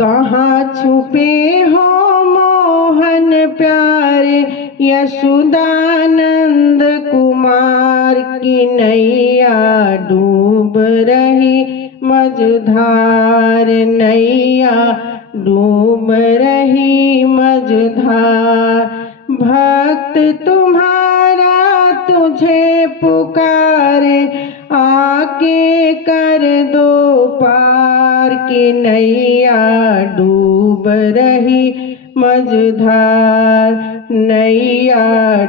कहाँ छुपे हो मोहन प्यारे यशोदानंद कुमार की नैया डूब रही मझधार, नैया डूब रही मझधार। भक्त तुम्हारा तुझे पुकारे, आके कर दो पार की नैया डूब रही मझधार, नैया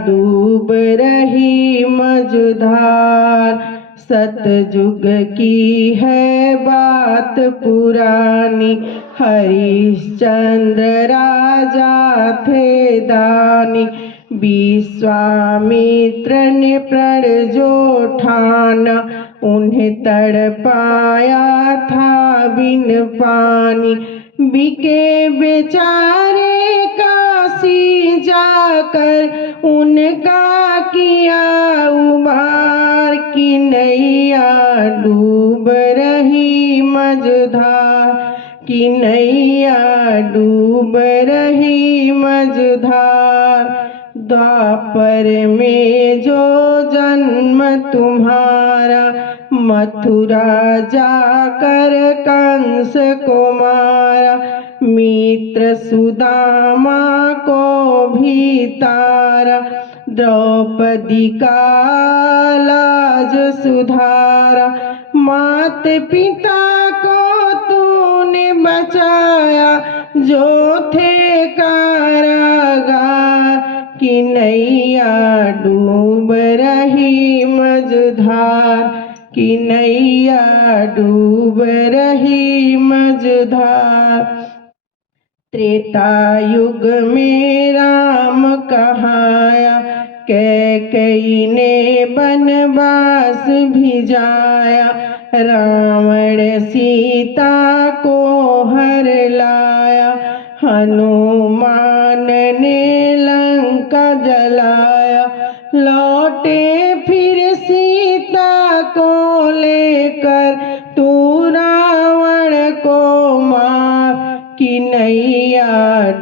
डूब रही मझधार। सतयुग की है बात पुरानी, हरिश्चंद्र राजा थे दानी। विश्वामित्र ने प्रण जो ठाना, उन्हें तड़पाया था बिन पानी। बिके बेचारे काशी जाकर, उनका किया उबार की नैया डूब रही मझधार, की नैया डूब रही मझधार। द्वापर में जो जन्म तुम्हारा, मथुरा जाकर कंस को मारा। मित्र सुदामा को भी तारा, द्रौपदी का लाज सुधारा। मात पिता को तूने बचाया, जो थे कारागार की नैया डूब रही मझधार, की नैया डूब रही मझधार। त्रेता युग में राम कहाया, कैकेयी ने वनवास भी जाया। रावण सीता को हर लाया, हनुमान ने लंका जलाया। लौटे फिर सीता को लेकर, तू रावण को मार की नैया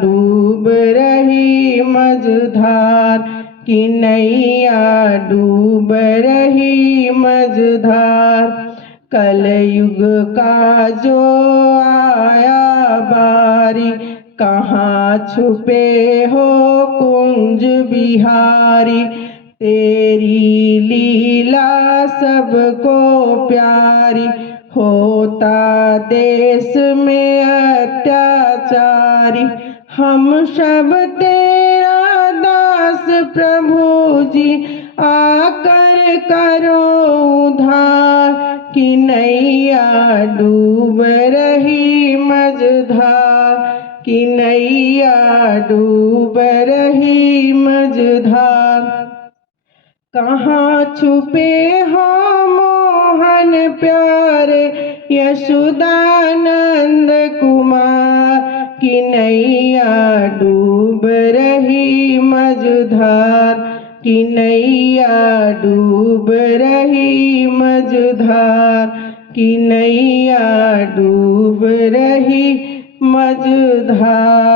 डूब रही मझधार, की नैया डूब रही मझधार। कलयुग का जो आया बारी, कहाँ छुपे हो कुंज बिहारी। तेरी लीला सबको प्यारी, होता देश में अत्याचारी। हम सब तेरा दास प्रभु जी, आकर करो उद्धार की नैया डूब रही मझधार, की नैया डूब रही मझधार। कहाँ छुपे हो मोहन प्यारे यशोदानंद कुमार की नैया डूब रही मझधार, की नैया डूब रही मझधार, की नैया डूब रही मझधार।